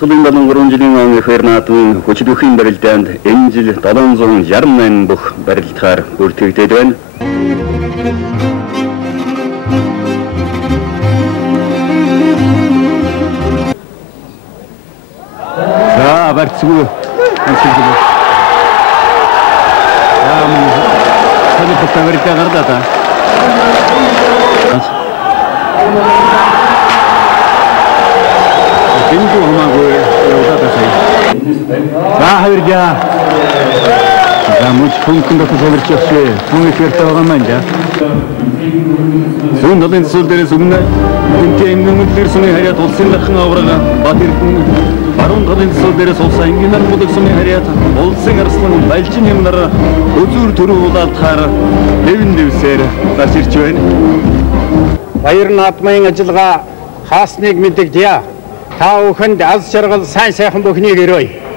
Солын 73 жилийн он эфир наадмын хүчрүүхийн барилдаанд энэ жил 768 бүх барилдахаар бүртгэгдээд байна. За барьцгүй анхирлээ. Саний фотография гардаг та. Тэнцүү хамаагүй явуулаад сая. Баахэрга. Замуч функцэнд төвлөрч явшээ. Хүн ихэртэй байгаа маань жаа. Зүүн талын зүйл дээрээс өмнө энтэй өмнөдөр сүний харьяат улсын дархан аврага Батэрдэн баруун талын зүйл дээрээс улсын инженер мөдөг сүний харьяат улсын арслан балжин юмнаар өзүр төрүүлээд таар дэвэн дэвсээр гарч ирж байна. Баяр наадмын ажиллагаа хаасныг мэдэгдэе. Та бүхэнд аз жаргал сайн сайхан бүхнийг өрөөе.